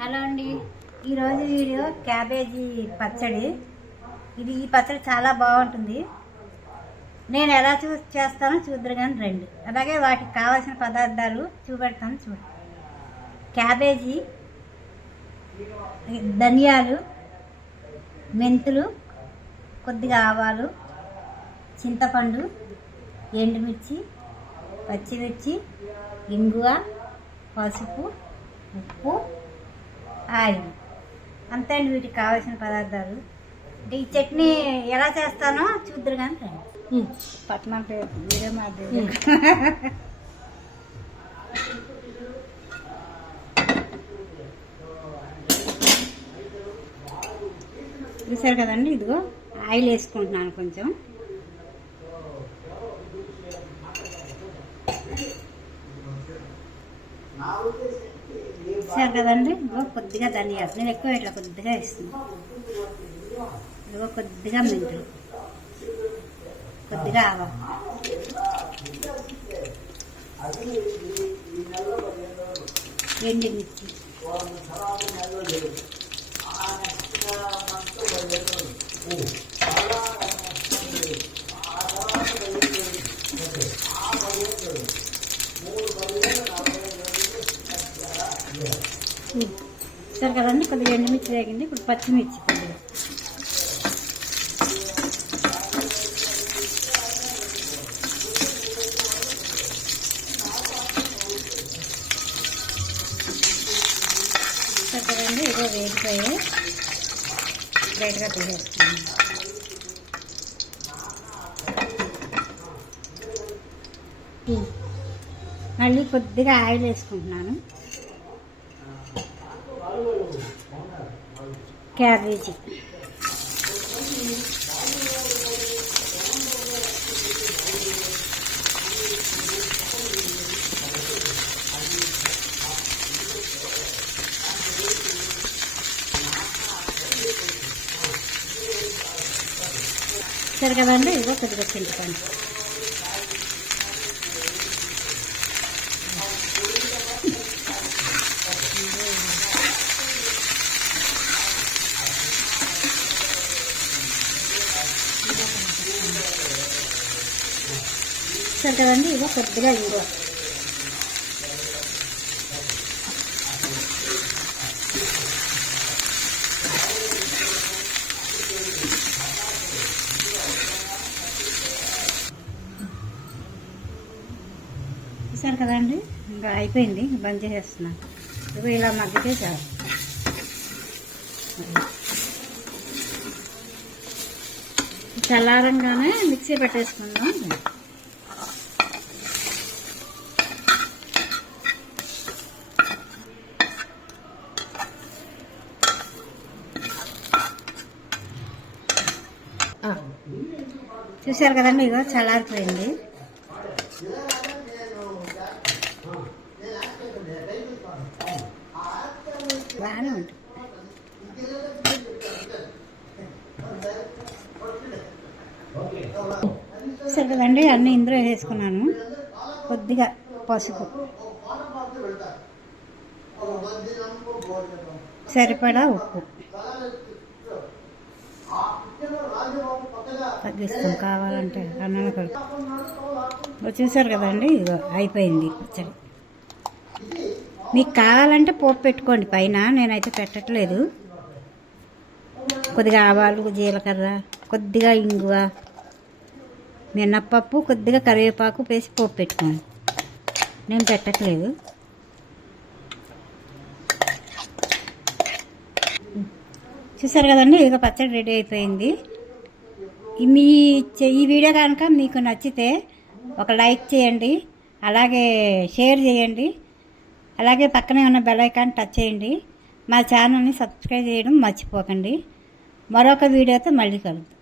Hello అండి, ఈరోజు video cabbage పచ్చడి. ఈ పచ్చడి చాలా బాగుంటుంది. నేను ఎలా చేస్తానో చూద్దరు కానీ రండి. అలాగే వాటికి కావాల్సిన పదార్థాలు చూపెడతాను చూడండి. క్యాబేజీ, ధనియాలు, మెంతులు, కొద్దిగా ఆవాలు, చింతపండు, ఎండుమిర్చి, పచ్చిమిర్చి, ఇంగువ, పసుపు, ఉప్పు, ఆయిల్. అంతే అండి వీటికి కావాల్సిన పదార్థాలు. ఈ చట్నీ ఎలా చేస్తానో చూద్దరు కానీ రండి. పట్నం పేరు మీరే మాది. చూసారు కదండి, ఇదిగో ఆయిల్ వేసుకుంటున్నాను కొంచెం. చూసారు కదండి, ఇదిగో కొద్దిగా ధనియాలు, నేను ఎక్కువ ఇట్లా కొద్దిగా వేస్తున్నాను. ఇదిగో కొద్దిగా మెంతులు, కొద్దిగా ఆవాలు, ఎండుమిర్చి, సరే కదండి. కొద్దిగా ఎండుమిర్చి వేగింది. ఇప్పుడు పచ్చిమిర్చి కొద్దిగా, సరే కదండి. ఏదో వేగిపోయి లైట్గా తీసేస్తున్నాను. మళ్ళీ కొద్దిగా ఆయిల్ వేసుకుంటున్నాను. క్యాబేజీ, సరే కదండి. ఇదిగో కొద్దిగా చింతపండు, సరే కదండి. ఇదిగో కొద్దిగా ఇంగువ, చూసారు కదండి. ఇంకా అయిపోయింది, బంద్ చేసేస్తున్నాను. ఇదిగో ఇలా మగ్గితే చాలు. చల్లారంగానే మిక్సీ పెట్టేసుకుందాం. చూసారు కదండి, ఇగో చల్లారిపోయింది. బాగానే ఉంటుంది. చూసారు కదండి, అన్నీ ఇందులో వేసుకున్నాను. కొద్దిగా పసుపు, సరిపడా ఉప్పు తగ్గిస్తాం కావాలంటే అన్నం కలుపు. చూసారు కదండి, ఇదిగో అయిపోయింది పచ్చడి. మీకు కావాలంటే పోపు పెట్టుకోండి పైన, నేనైతే పెట్టట్లేదు. కొద్దిగా ఆవాలు, జీలకర్ర, కొద్దిగా ఇంగువ, మినప్పప్పు, కొద్దిగా కరివేపాకు వేసి పోపు పెట్టుకోండి. నేను పెట్టట్లేదు. చూసారు కదండి, ఇక పచ్చడి రెడీ అయిపోయింది. ఈ వీడియో కనుక మీకు నచ్చితే ఒక లైక్ చేయండి, అలాగే షేర్ చేయండి, అలాగే పక్కనే ఉన్న బెల్ ఐకాన్ టచ్ చేయండి. మా ఛానల్ని సబ్స్క్రైబ్ చేయడం మర్చిపోకండి. మరొక వీడియోతో మళ్ళీ కలుద్దాం.